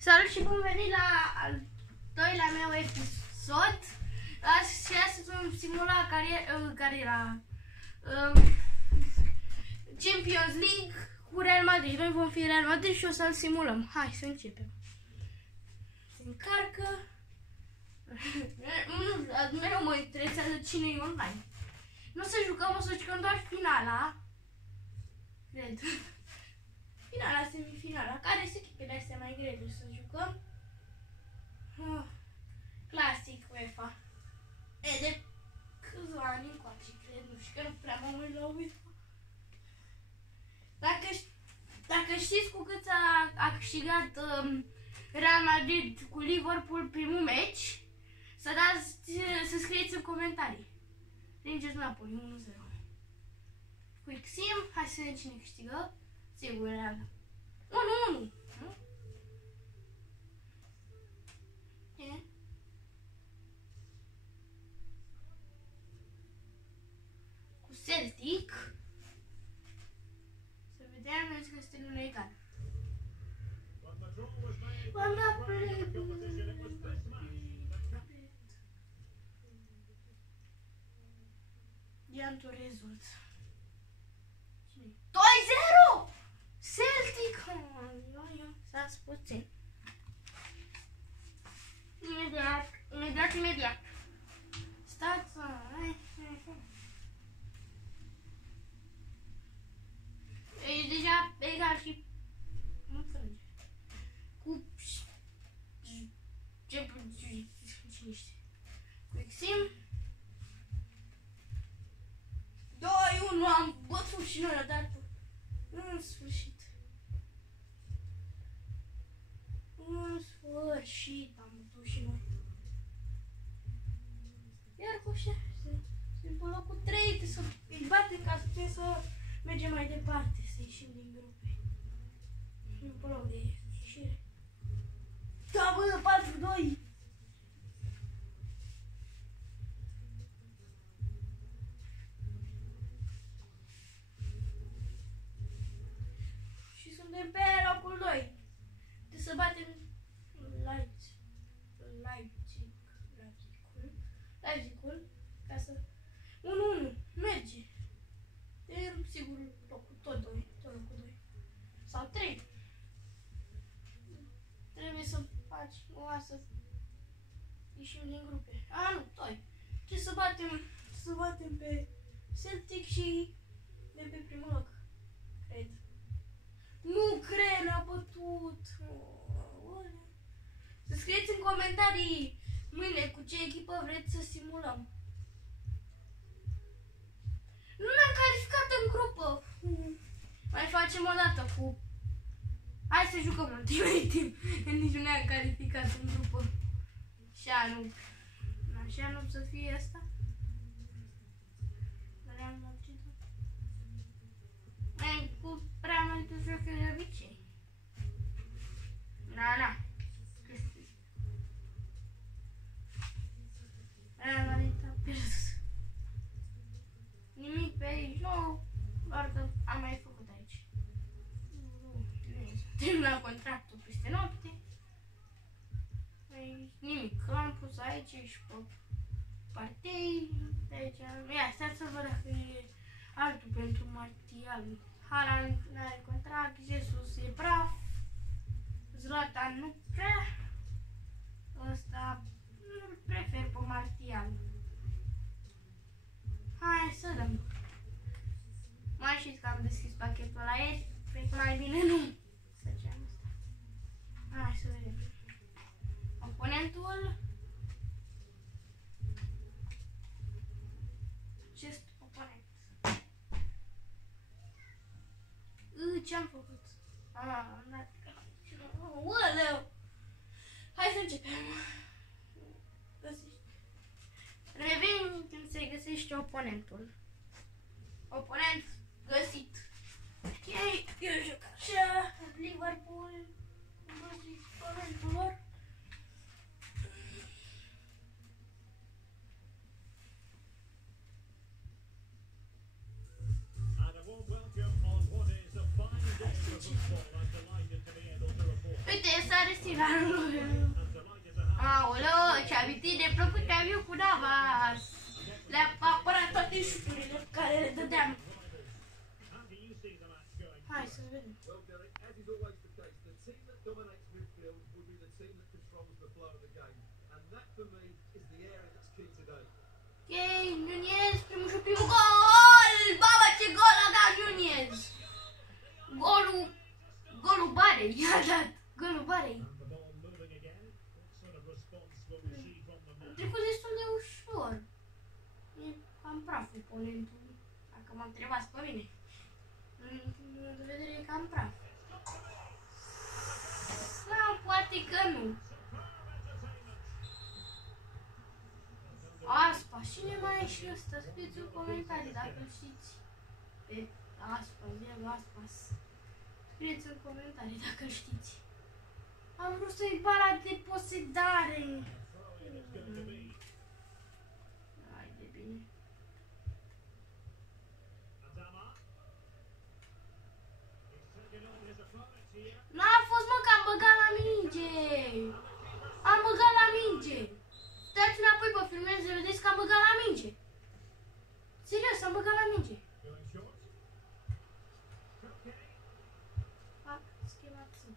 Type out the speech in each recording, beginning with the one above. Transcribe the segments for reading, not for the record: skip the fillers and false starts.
Salut și bun venit la al doilea meu episod. Și astăzi vom simula cariera Champions League cu Real Madrid. Noi vom fi Real Madrid și o să-l simulăm. Hai să începem. Se încarcă. Mereu mă interesează cine e online. Nu o să jucăm, o să jucăm doar finala. Cred. Finala, semifinala. Care sunt echipele astea mai grele să jucăm? Clasic UEFA. E de câțiva ani încoace, cred. Nu știu că nu prea mă uit la UEFA. Dacă știți cu cât a câștigat Real Madrid cu Liverpool primul meci, să scrieți în comentarii. Rangers Napoli 1-0. Quick Sim, hai să vedem cine câștigă. Sigur, Real. 1-1. Bine. Cu Celtic. Să vedem, mi-a zis că este lună egal. Iam tu rezult. 2-0! Celtic! Stați puțin. Imediat. Stați. E deja egal și nu frânge. Cu cine știe? Cu Exim. 2-1 am bătut și noi, dar în sfârșit. În sfârșit am bătut și noi. Iar cu ăștia sunt pe locul 3, trebuie să îi batem ca să putem să mergem mai departe, să ieșim din grupe. Nu pe loc de ieșire. Da, bă, 4-2! Și suntem pe locul 2. Trebuie să batem Leipzigul ca să 1-1 merge. E sigur locul tot locul 2 sau 3. Trebuie să faci să ieșim din grupe. Nu, 2. Trebuie să batem pe Celtic și de pe primul loc. Cred. Nu cred, ne-a bătut. Să scrieți în comentarii mâine cu ce echipă vreți să simulăm. Nu ne-am calificat în grupă. Mai facem o dată cu... Hai să jucăm Ultimate Team. Nici nu ne-am calificat în grupă. Așa nu să fie asta. Cu prea multe jocuri de obicei. Na. Realitatea pierdut. Nimic pe aici, nu, doar că am mai făcut aici. Terminat contractul peste noapte. Nimic, l-am pus aici și pe partei. De aici, ia, stați să văd dacă e altul pentru Martial. Haaland n-are contract, Jesus e praf. Zlatan nu prea. Ăsta nu prefer pe Martial. Hai să dăm. Mai știți că am deschis pachetul la ieri. Cred că mai bine nu. Făceam asta. Hai să vedem. Oponentul. Acest oponent. Ce-am făcut? Am dat. Uăleu! Hai să începem. Revin când se găsește oponentul. Oponent găsit. Ok, eu joc așa. Liverpool. Oponentul lor. Uite, s-a Tirarul. Aoleu, ce amintit de plăcut că am eu cu Navas. Le-a apărat toate șuturile pe care le dădeam. Hai să vedem. Ok, Nunez, primul și primul gol! Baba, ce gol a dat Nunez! Golul Barei, i-a dat. Golul Barei. Am trecut destul de ușor. E cam praf oponentul. Dacă mă întrebați pe mine. De vedere e cam praf. Sau poate că nu. Aspa, cine mai e și ăsta? Scrieți în comentarii dacă îl știți. Pe Aspas, el Aspas. Scrieți în comentarii dacă îl știți. Am vrut să-i bara de posedare. Hai de bine. N-a fost, mă, că am băgat la minge. Am băgat la minge. Dați înapoi pe filmez să vedeți că am băgat la minge. Serios, am băgat la minge. Fac schemații.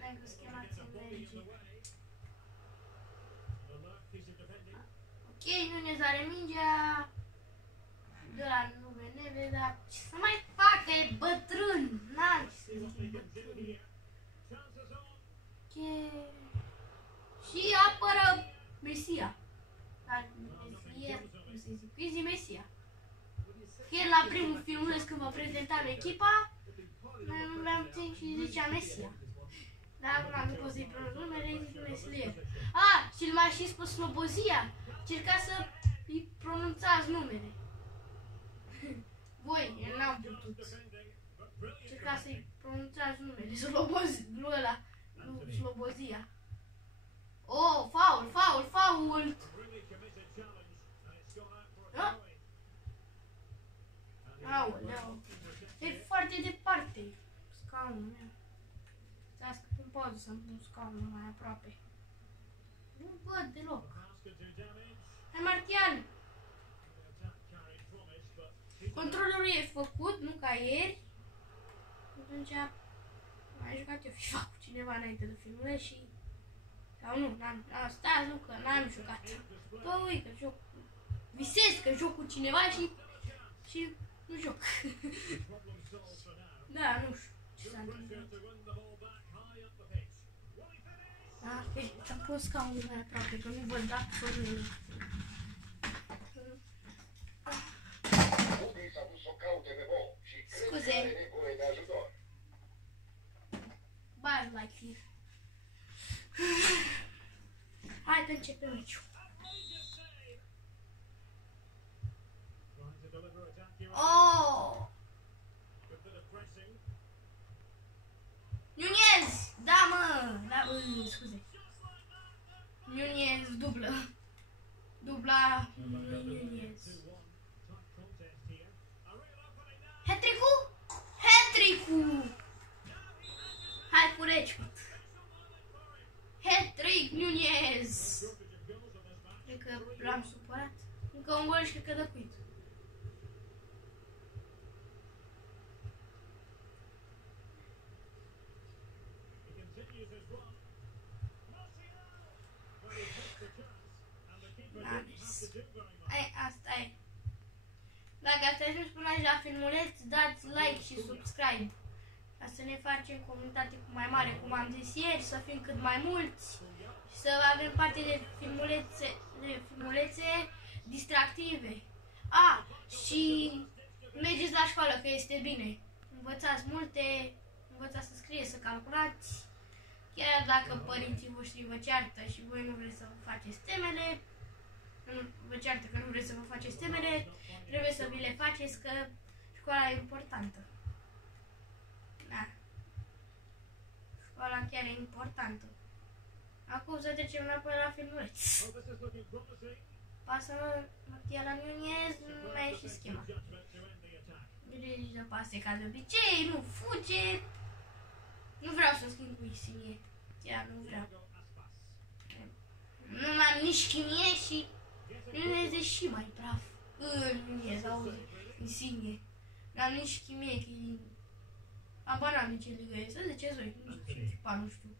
Dacă schemații merge. Ok, Nunez are mingea. De la nume neve, dar ce să mai facă? E bătrân. N-am ce să zic, e bătrân. Ok. Și apără Mesia. Mesia, cum să zic, Easy Mesia. El la primul filmuleț când mă prezentam echipa, nu l-am ținut și zicea Mesia. Dar acum nu pot să-i pronunț numele, îi zic Meslier. Și l m-a și spus Slobozia. Cerca să-i pronunțați numele. Voi, el n-am putut. Cerca să-i pronunțați numele. Slobozia, nu ăla, nu Slobozia. Oh, faul, faul, faul! Aoleu! E foarte departe scaunul meu. Stai că pun pauză să-mi pun scaunul mai aproape. Nu văd deloc. Hai, Martial! Controlul e făcut, nu ca ieri. Atunci am mai jucat eu FIFA cu cineva înainte de filmule și... Sau nu, stai, nu, că n-am jucat. Bă, ui, că joc. Visez că joc cu cineva și nu joc. Da, nu știu ce s-a întâmplat. Ok, ți-am pus scaunul mai aproape, că nu văd dacă fără. Scuze. Bye, like here. Hai că începem meciul. Oh! Nunez! Da, mă! Da, scuze. Nunez dublă. Dubla Nunez. Hat-trick-ul? Hat-trick-ul! Hai cu Rashford. Hat-trick Nunez! Cred că l-am supărat. Încă un gol și cred că dă cuit. Asta e. Dacă ați ajuns până aici la filmuleț, dați like și subscribe. Ca să ne facem comunitate cu mai mare, cum am zis ieri, să fim cât mai mulți și să avem parte de filmulețe distractive. Și mergeți la școală, că este bine. Învățați multe, învățați să scrieți, să calculați. Chiar dacă părinții voștri vă ceartă și voi nu vreți să vă faceți temele, vă ceartă că nu vreți să vă faceți temele, trebuie să vi le faceți, că școala e importantă. Da. Școala chiar e importantă. Acum să trecem înapoi la filmuleț. Pasă Martial la Nunez, nu mai ieșit schema. Dirigă pase ca de obicei, nu fuge. Nu vreau să schimb cu Insigne. Martial, nu vreau. Nu am nici chimie și nu este și mai praf. Nu sau Insigne. N-am nici chimie, că aba n-am nici ligă. Să ziceți voi, nu știu.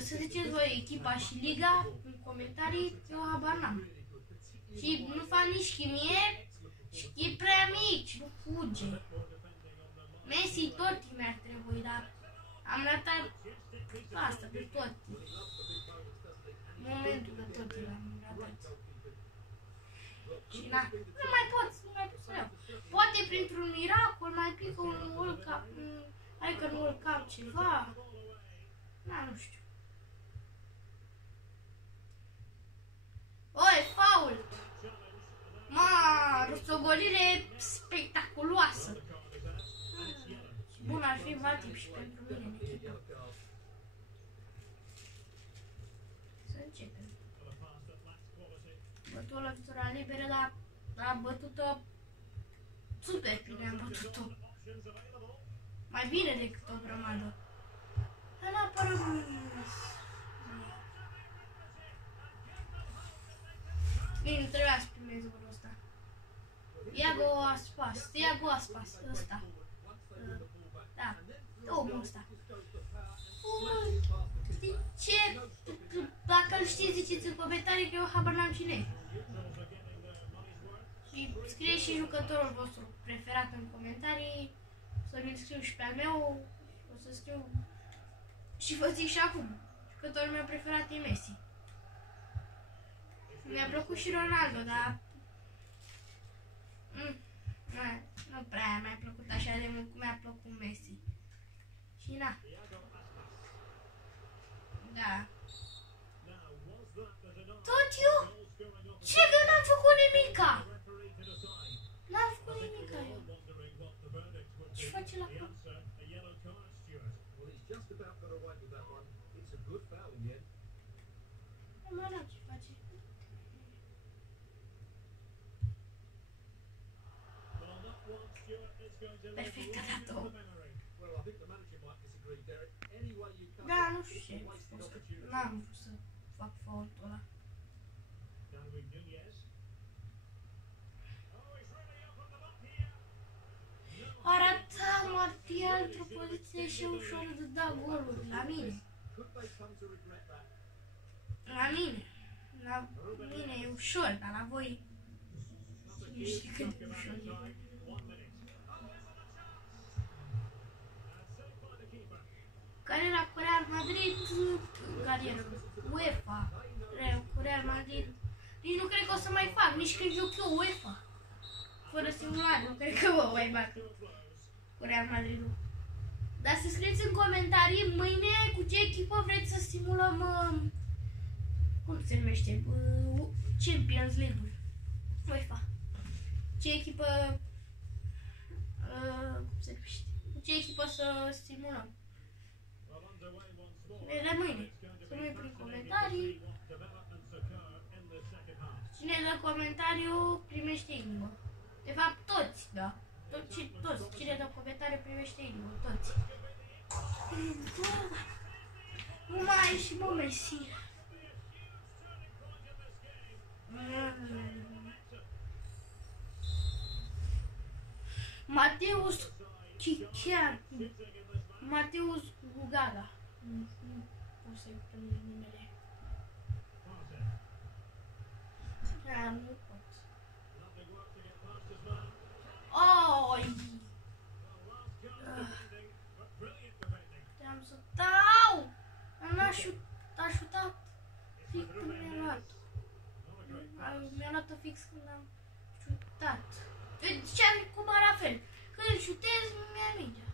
Să ziceți voi echipa și liga în comentarii, eu habar n-am. Și nu fac nici chimie și e prea mic, nu fuge. Messi tot mi-ar trebui, dar am ratat asta pe tot. Momentul că tot l-am ratat. Și na, nu mai pot să iau. Poate printr-un miracol mai pică un World Cup, adică un World Cup ceva. Na, nu știu. Oi, faul! Ma, rostogolire spectaculoasă. Și bun ar fi Matip și pentru mine în echipă. Să începem. Bătut o lovitură liberă, dar a bătut-o super bine, am bătut-o. Mai bine decât o grămadă. N-a apărut. Bine, nu trebuia să primezi golul ăsta. Iago Aspas, ăsta. Da, omul ăsta. Știi ce? Dacă îl știți, ziceți în comentarii că eu habar n-am cine e. Și scrieți și jucătorul vostru preferat în comentarii. Să mi-l scriu și pe al meu. O să scriu și vă zic și acum. Jucătorul meu preferat e Messi. Mi-a plăcut și Ronaldo, dar nu prea mi-a plăcut așa de mult cum mi-a plăcut Messi. Și na. Da. Tot eu? Ce că n-am făcut nimica? N-am făcut nimica eu. Ce face la cap? Nu mă rog ce face. Perfect, a dat-o. Da, nu știu ce. N-am vrut să fac faultul ăla. Arată Martial într-o poziție și ușor de da goluri. La mine. La mine. La mine e ușor, dar la voi nu știu cât de ușor e. Cariera cu Real Madrid, carieră UEFA, cu Real Madrid. Nici nu cred că o să mai fac, nici când joc eu UEFA. Fără simulare, nu cred că vă mai bag cu Real Madrid. Dar să scrieți în comentarii mâine cu ce echipă vreți să simulăm, cum se numește, Champions League-ul, UEFA. Ce echipă, cum se numește, cu ce echipă să simulăm. De mâine. Să nu-i prin comentarii. Cine dă comentariu primește inimă. De fapt toți, da. Toți. Cine dă comentariu primește inimă. Toți. Nu mai e și mă Messi. Mateus Chichiar. Mateus Gugaga. Nu să-i pune numele. Da, nu pot. Oi! Te-am să dau! N-a șutat fix când mi-a luat. Mi-a luat-o fix când am șutat. Ce cum era fel? Când șutez, mi-a mingea.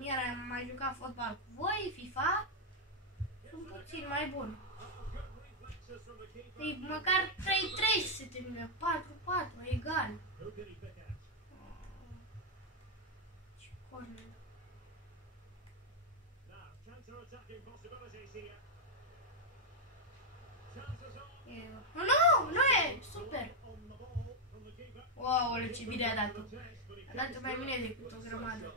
Iar am mai jucat fotbal cu voi, FIFA, sunt puțin mai bun. E măcar 3-3 se termină, 4-4, egal. Ce corner. Nu e, super. Wow, ce bine a dat-o. A dat-o mai bine decât o grămadă.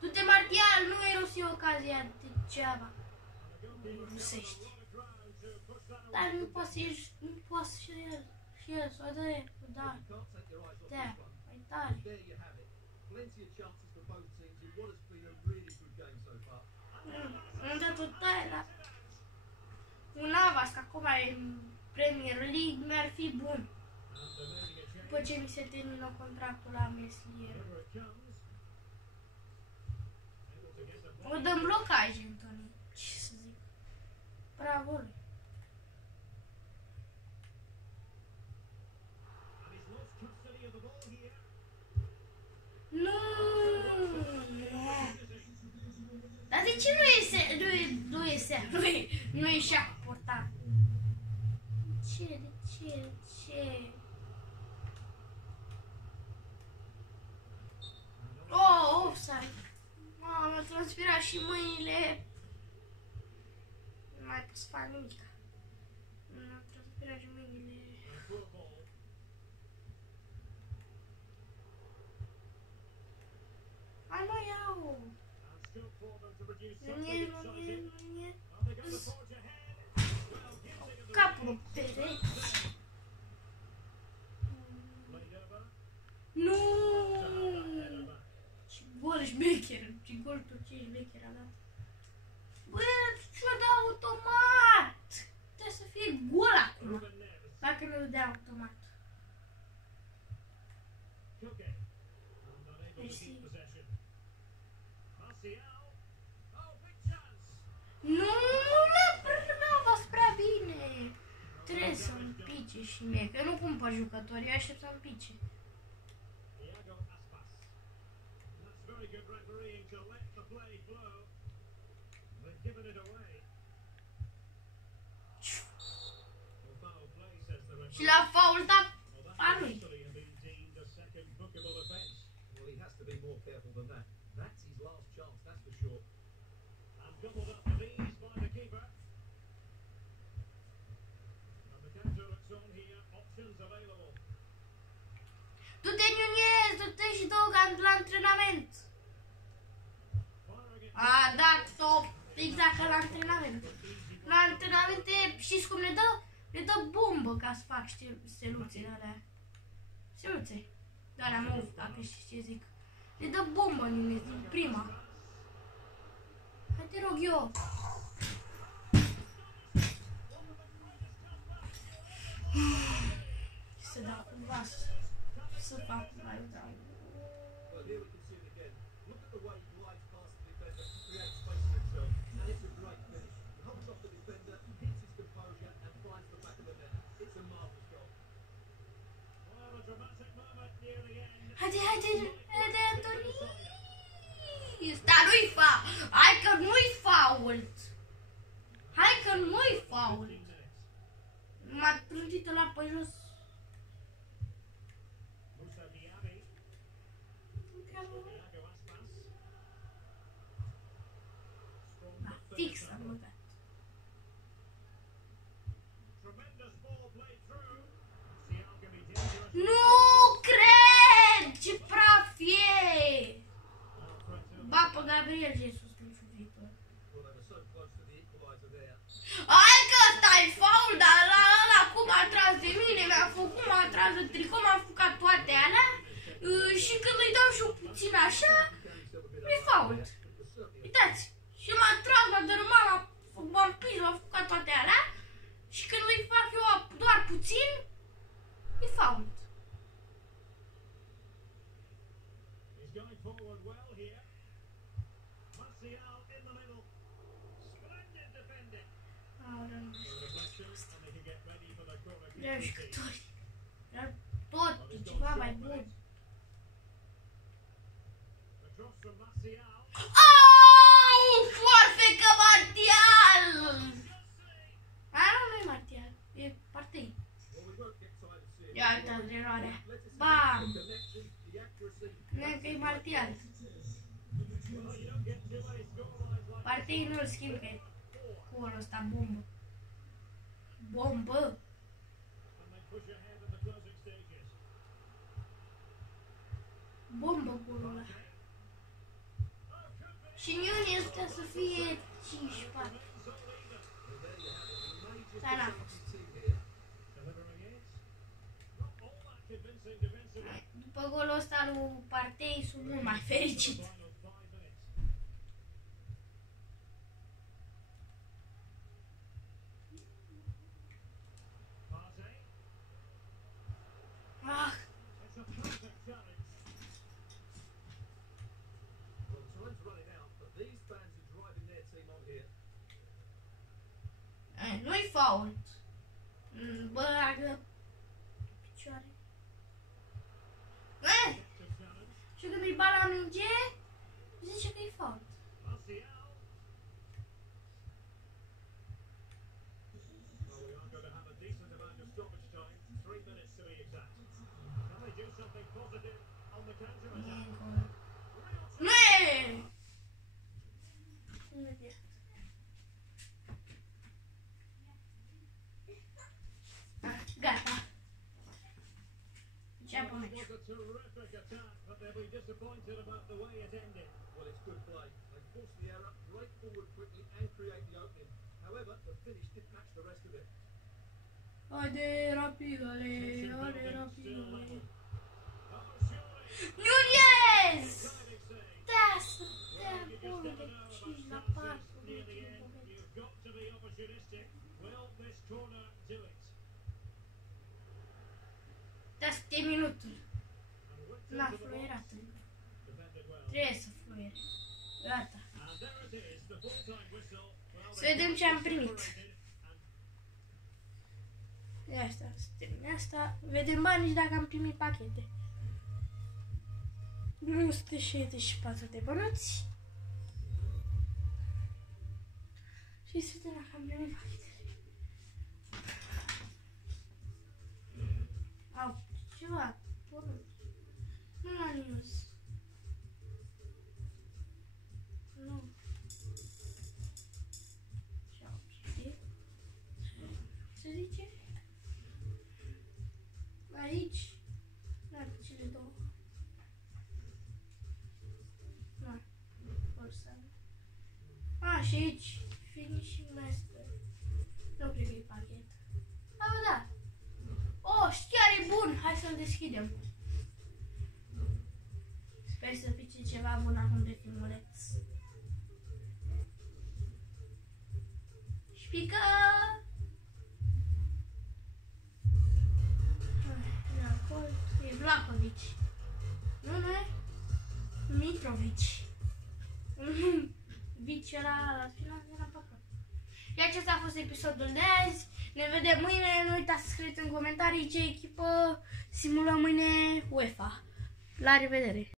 Du-te, Martial, nu ai rosi ocazia degeaba. Rusește. Dar nu poate să ieși, nu poate și el. Și el să o dă, da. Da, mai tare. Am dat-o tare, dar un Navas, că acum e în Premier League, mi-ar fi bun. După ce mi se termină contractul la Meslier. O dăm blocaj, Antoni. Ce să zic? Bravo lui. Nu! Dar de ce nu e șac portat? De ce? Oh, offside! Mamă, transpira și mâinile. Nu mai pot să fac nimic. M-a transpirat și mâinile. Hai mă, iau! Nu e. Capul pereți. Nu! Ce gol șmecher, ce gol turcei șmecher a dat. Bă, ce-o dă automat! Trebuie să fie gol acum. Dacă nu-l dea automat. Mersi. Nu, n-a fost prea bine. Trebuie să-mi pice și mie, că eu nu pun pe jucători, eu aștept să-mi pice. Și l-a faultat a lui. Du-te, Nunez, du-te și dă la antrenament. A dat top, exact ca la antrenament. La antrenamente, știți cum le dă? Le dă bombă ca să fac steluțe alea. Steluțe. De alea mov, dacă știți ce zic. Le dă bombă, Nunez, din prima. Hai te rog eu. Să dau cumva să fac mai dau. Haide, Antoni! Dar nu-i hai că nu-i fault! Hai că nu-i fault! M-a trântit ăla pe jos. Fix am băgat. Nu cred! Ce praf e! Ba pe Gabriel Jesus pentru viitor. Hai că ăsta-i faul, dar ăla cum a tras de mine, mi-a făcut, m-a tras de tricou, m-a făcut toate alea și când îi dau și eu puțin așa, e faul. Uitați, și m-a tras, m-a dărâmat, m-a împins, m-a făcut toate alea și când îi fac eu doar puțin, e faul. Vreau jucători. Vreau tot, e ceva mai bun. Auuu, forfecă Martial! Nu e Martial, e Partey. Ia uita eroarea. Bam! Nu e că e Martial. Partey nu-l schimb, că e cu ăsta bombă. Bombă! Bombă golul ăla. Și în iunie putea să fie 5-4. Dar n-a fost. După golul ăsta lui Partey sunt mult mai fericit. Ah. Nu-i fault. Băgă picioare. Și când îi ba la minge, zice că e fault. Gata. Înceapă meciul. Haide, rapidole, haide, rapidole. Nunez! Da, să dea acolo de 5 la 4. Da, să te minutul. N-a fluierat încă. Trebuie să fluiere. Gata. Să vedem ce am primit. De asta, să termine asta. Vedem banii și dacă am primit pachete. 164 de bănuți. Și să vedem dacă am primit pachete. Au, ceva, bănuți. Nu l-am news. Nu. Ce-au primit? Se zice? Aici, da, cele două. Da, forța. A, și aici, finishing master. Nu cred că e pachet. A, da. Oh, și chiar e bun. Hai să-l deschidem. Sper să pice ceva bun acum de filmuleț. Și pică! E Vlahovic. Nu e? Mitrovic. Vici era la final, era pe acolo. Și acesta a fost episodul de azi. Ne vedem mâine. Nu uitați să scrieți în comentarii ce echipă simulăm mâine UEFA. La revedere!